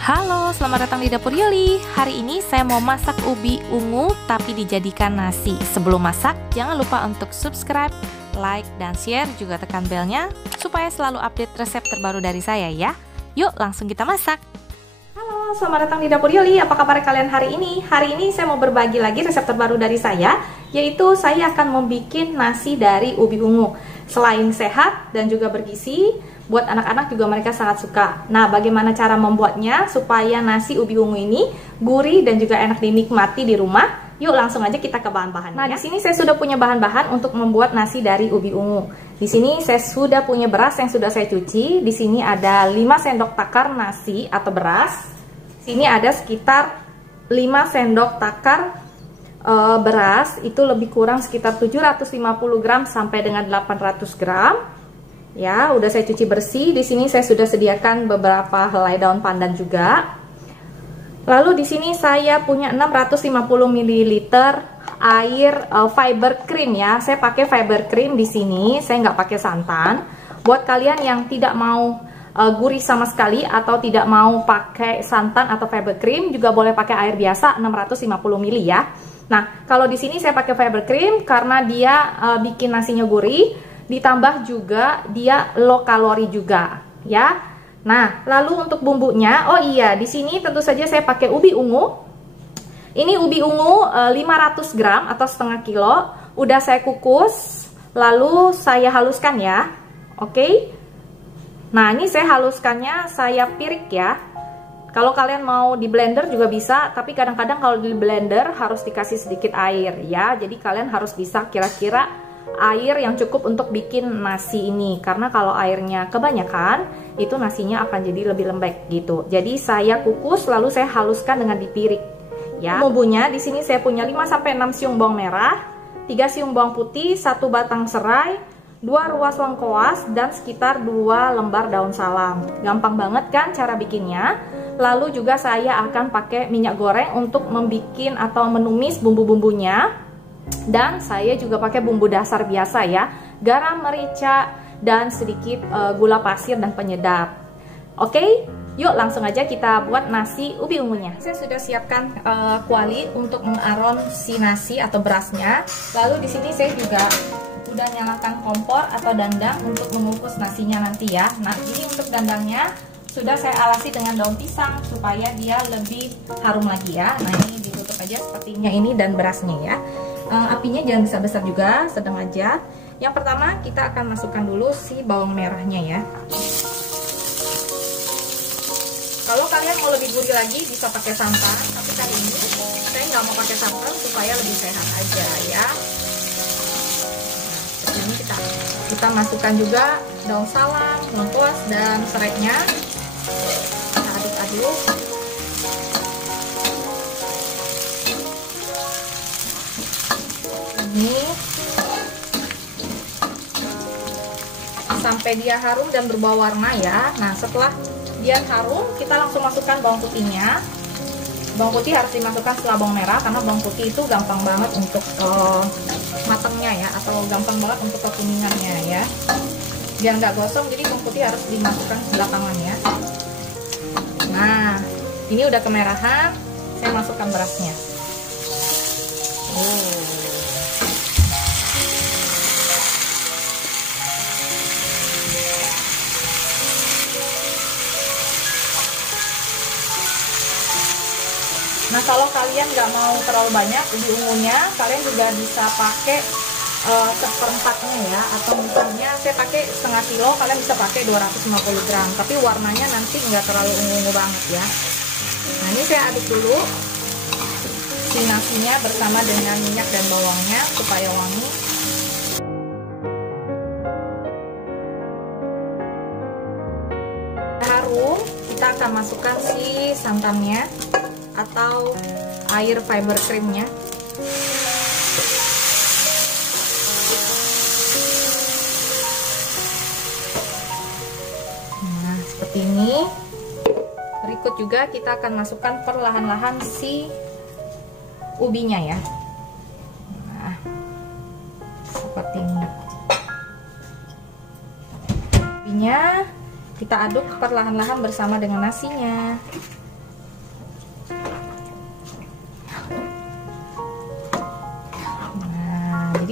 Halo, selamat datang di Dapur Yuli. Hari ini saya mau masak ubi ungu tapi dijadikan nasi. Sebelum masak, jangan lupa untuk subscribe, like, dan share, juga tekan belnya supaya selalu update resep terbaru dari saya ya. Yuk, langsung kita masak. Halo, selamat datang di Dapur Yuli. Apa kabar kalian hari ini? Hari ini saya mau berbagi lagi resep terbaru dari saya, yaitu saya akan membuat nasi dari ubi ungu. Selain sehat dan juga bergizi, buat anak-anak juga mereka sangat suka. Nah, bagaimana cara membuatnya supaya nasi ubi ungu ini gurih dan juga enak dinikmati di rumah? Yuk langsung aja kita ke bahan-bahannya. Nah, di sini saya sudah punya bahan-bahan untuk membuat nasi dari ubi ungu. Di sini saya sudah punya beras yang sudah saya cuci. Di sini ada 5 sendok takar nasi atau beras. Sini ada sekitar 5 sendok takar beras, itu lebih kurang sekitar 750 gram sampai dengan 800 gram. Ya, udah saya cuci bersih. Di sini saya sudah sediakan beberapa helai daun pandan juga. Lalu di sini saya punya 650 ml air fiber cream ya. Saya pakai fiber cream di sini. Saya nggak pakai santan. Buat kalian yang tidak mau gurih sama sekali atau tidak mau pakai santan atau fiber cream, juga boleh pakai air biasa 650 ml ya. Nah, kalau di sini saya pakai fiber cream karena dia bikin nasinya gurih, ditambah juga dia low kalori juga, ya. Nah, lalu untuk bumbunya, oh iya, di sini tentu saja saya pakai ubi ungu. Ini ubi ungu 500 gram atau setengah kilo, udah saya kukus, lalu saya haluskan ya, oke. Nah, ini saya haluskannya, saya pirik ya. Kalau kalian mau di blender juga bisa, tapi kadang-kadang kalau di blender harus dikasih sedikit air ya. Jadi kalian harus bisa kira-kira air yang cukup untuk bikin nasi ini. Karena kalau airnya kebanyakan, itu nasinya akan jadi lebih lembek gitu. Jadi saya kukus lalu saya haluskan dengan dipirik ya. Bumbunya di sini saya punya 5 sampai 6 siung bawang merah, 3 siung bawang putih, 1 batang serai, 2 ruas lengkoas, dan sekitar 2 lembar daun salam. Gampang banget kan cara bikinnya. Lalu juga saya akan pakai minyak goreng untuk membuat atau menumis bumbu-bumbunya. Dan saya juga pakai bumbu dasar biasa ya, garam, merica, dan sedikit gula pasir dan penyedap. Oke, yuk langsung aja kita buat nasi ubi ungunya. Saya sudah siapkan kuali untuk mengaron si nasi atau berasnya. Lalu di sini saya juga udah nyalakan kompor atau dandang untuk mengukus nasinya nanti ya. Nah, ini untuk dandangnya sudah saya alasi dengan daun pisang supaya dia lebih harum lagi ya. Nah, ini ditutup aja sepertinya ini dan berasnya ya. Apinya jangan besar-besar juga, sedang aja. Yang pertama kita akan masukkan dulu si bawang merahnya ya. Kalau kalian mau lebih gurih lagi bisa pakai santan, tapi kali ini saya nggak mau pakai santan supaya lebih sehat aja ya. Nah, seperti ini kita masukkan juga daun salam, lengkuas, dan serainya. Kita aduk-aduk. Ini sampai dia harum dan berubah warna ya. Nah, setelah dia harum, kita langsung masukkan bawang putihnya. Bawang putih harus dimasukkan setelah bawang merah karena bawang putih itu gampang banget untuk matangnya ya, atau gampang banget untuk kekuningannya ya. Biar nggak gosong, jadi bawang putih harus dimasukkan belakangan ya. Nah, ini udah kemerahan, saya masukkan berasnya. Nah, kalau kalian nggak mau terlalu banyak ubi ungunya, kalian juga bisa pakai seperempatnya ya, atau misalnya saya pakai setengah kilo, kalian bisa pakai 250 gram, tapi warnanya nanti nggak terlalu ungu-ungu banget ya. Nah, ini saya aduk dulu si nasinya bersama dengan minyak dan bawangnya supaya wangi. Harum, kita akan masukkan si santannya atau air fiber creamnya. Nah, seperti ini. Berikut juga kita akan masukkan perlahan-lahan si ubinya ya. Nah, seperti ini. Ubinya kita aduk perlahan-lahan bersama dengan nasinya.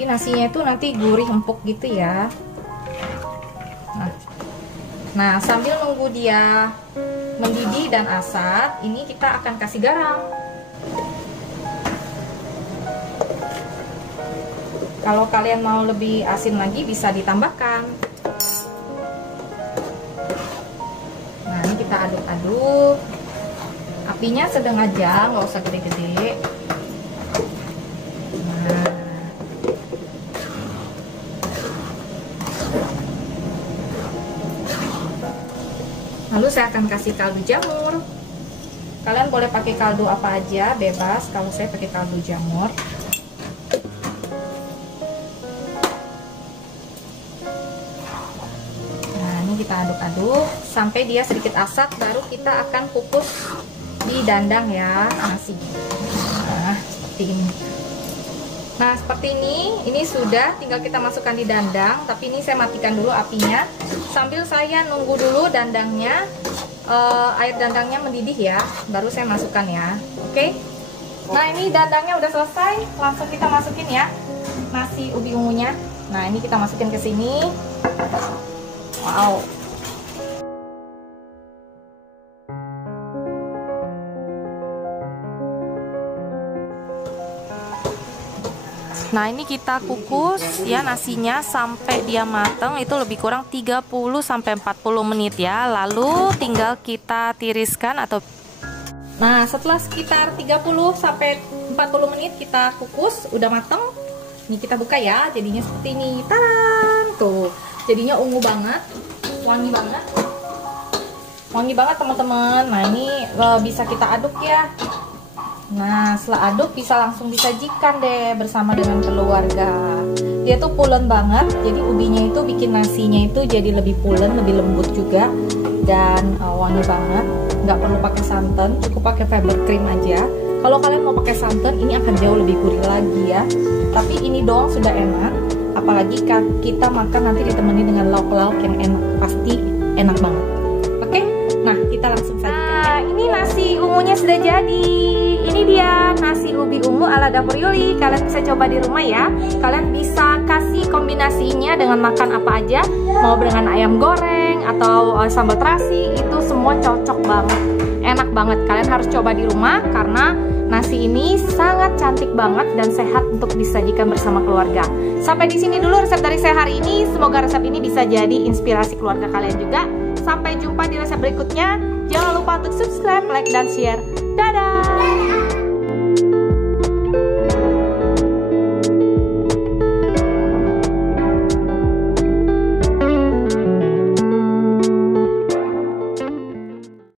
nasinya itu nanti gurih empuk gitu ya. Nah, sambil nunggu dia mendidih dan asat, ini kita akan kasih garam. Kalau kalian mau lebih asin lagi bisa ditambahkan. Nah, ini kita aduk-aduk. Apinya sedang aja, nggak usah gede-gede. Lalu saya akan kasih kaldu jamur. Kalian boleh pakai kaldu apa aja, bebas. Kalau saya pakai kaldu jamur. Nah, ini kita aduk-aduk sampai dia sedikit asat, baru kita akan kukus di dandang ya nasi. Nah, seperti ini. Nah, seperti ini sudah, tinggal kita masukkan di dandang. Tapi ini saya matikan dulu apinya sambil saya nunggu dulu dandangnya, air dandangnya mendidih ya, baru saya masukkan ya. Oke. Nah, ini dandangnya udah selesai, langsung kita masukin ya nasi ubi ungunya. Nah, ini kita masukin ke sini. Wow. Nah, ini kita kukus ya nasinya sampai dia mateng, itu lebih kurang 30 sampai 40 menit ya. Lalu tinggal kita tiriskan atau setelah sekitar 30 sampai 40 menit kita kukus, udah mateng. Ini kita buka ya, jadinya seperti ini. Taran! Tuh, jadinya ungu banget, wangi banget. Wangi banget teman-teman. Nah, ini bisa kita aduk ya. Nah, setelah aduk bisa langsung disajikan deh bersama dengan keluarga. Dia tuh pulen banget, jadi ubinya itu bikin nasinya itu jadi lebih pulen, lebih lembut juga, dan wangi banget. Nggak perlu pakai santan, cukup pakai fiber cream aja. Kalau kalian mau pakai santan, ini akan jauh lebih gurih lagi ya. Tapi ini doang sudah enak, apalagi kita makan nanti ditemani dengan lauk-lauk yang enak, pasti enak banget. Oke, nah kita langsung sajikan. Nah, ini nasi ungunya sudah jadi. Ini dia nasi ubi ungu ala Dapur Yuli. Kalian bisa coba di rumah ya. Kalian bisa kasih kombinasinya dengan makan apa aja, mau dengan ayam goreng atau sambal terasi, itu semua cocok banget, enak banget. Kalian harus coba di rumah karena nasi ini sangat cantik banget dan sehat untuk disajikan bersama keluarga. Sampai di sini dulu resep dari saya hari ini. Semoga resep ini bisa jadi inspirasi keluarga kalian juga. Sampai jumpa di resep berikutnya. Jangan lupa untuk subscribe, like, dan share. Dadah!